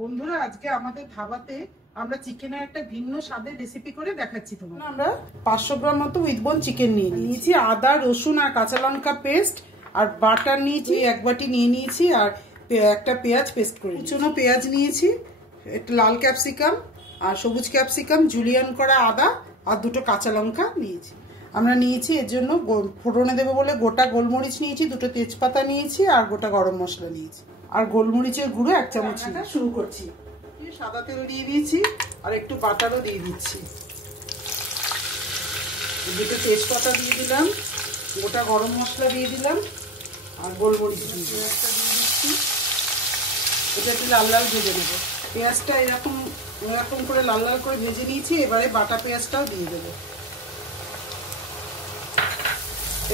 বন্ধুরা, আজকে আমাদের ধাবাতে আমরা চিকেনের একটা ভিন্ন স্বাদের রেসিপি করে দেখাচ্ছি তোমাদের। আমরা 500 গ্রাম মতো উইথ বোন চিকেন নিয়েছি। আদা, রসুন আর কাঁচা লঙ্কা পেস্ট আর বাটার নিয়েছি, এক বাটি নিয়ে নিয়েছি, আর একটা পেঁয়াজ পেস্ট করে কুচনো পেঁয়াজ নিয়েছি, একটু লাল ক্যাপসিকাম আর সবুজ ক্যাপসিকাম, জুলিয়ান করা আদা আর দুটো কাঁচা লঙ্কা নিয়েছি। আমরা নিয়েছি এর জন্য ফোড়নে দেবো বলে গোটা গোলমরিচ নিয়েছি, দুটো তেজপাতা নিয়েছি আর গোটা গরম মশলা নিয়েছি, আর গোলমরিচের গুঁড়ো 1 চামচ। শুরু করছি। সাদা তেল দিয়ে দিয়েছি আর একটু বাটারও দিয়ে দিচ্ছি। দুটো তেজপাতা দিয়ে দিলাম, গোটা গরম মশলা দিয়ে দিলাম আর গোলমরিচ দিয়ে দিচ্ছি। এটা একটু লাল লাল ভেজে নেবো। পেঁয়াজটা এরকম করে লাল লাল করে ভেজে নিয়েছি। এবারে বাটা পেঁয়াজটাও দিয়ে দেবো।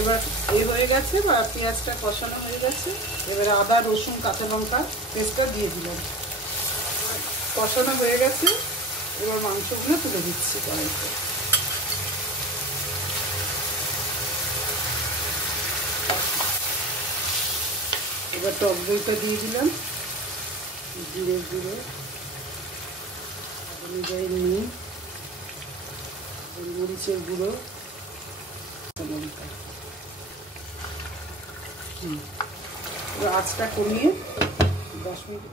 এবার হয়ে গেছে বা পেঁয়াজটা কষানো হয়ে গেছে। এবারে আদা, রসুন, কাঁচা লঙ্কা পেস্টটা দিয়ে দিলাম। কষানো হয়ে গেছে। এবার মাংসগুলো তুলে দিচ্ছি কড়াইতে। এবার টক দইটা দিয়ে দিলাম, জিরে গুঁড়ো, অনুযায়ী নুন, মরিচের গুঁড়ো, লঙ্কা। এবার আঁচটা কমিয়ে 10 মিনিট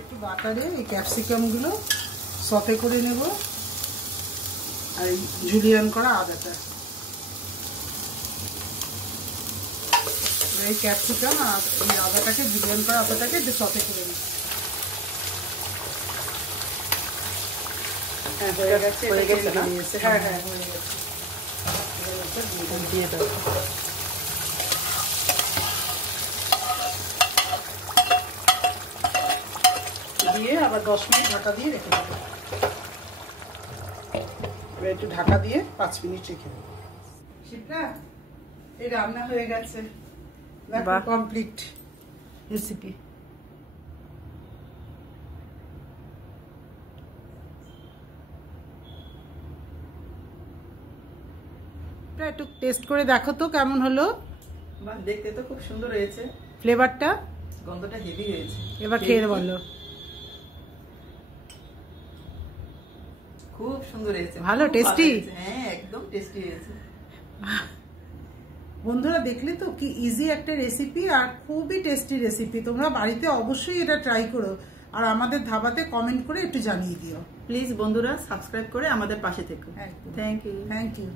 একটু বাটারে এই ক্যাপসিকামগুলো সতে করে নেব আর জুলিয়ান করা আদাটা। এই ক্যাপসিকাম আর এই আদাটাকে, জুলিয়ান করা আদাটাকে একটু সতে করে নেব। হ্যাঁ, হয়ে গেছে। হ্যাঁ হ্যাঁ, হয়ে গেছে। দিয়ে দেবো। দিয়ে আবার 10 মিনিট ঢাকা দিয়ে রেখে দেবো। এবার একটু ঢাকা দিয়ে 5 মিনিট রেখে দেবো। সেটা এই রান্না হয়ে গেছে। দেখো, কমপ্লিট রেসিপি। একটু টেস্ট করে দেখো তো কেমন হলো। দেখতে তো খুব সুন্দর হয়েছে, ফ্লেভারটা, গন্ধটা হেভি হয়েছে। এবার খেয়ে বলো। খুব সুন্দর হয়েছে, ভালো টেস্টি। হ্যাঁ, একদম টেস্টি হয়েছে। বন্ধুরা, দেখলে তো কি ইজি একটা রেসিপি আর খুবই টেস্টি রেসিপি। তোমরা বাড়িতে অবশ্যই এটা ট্রাই করো আর আমাদের ধাবাতে কমেন্ট করে একটু জানিয়ে দিও। প্লিজ বন্ধুরা, সাবস্ক্রাইব করে আমাদের পাশে থেকো। Thank you.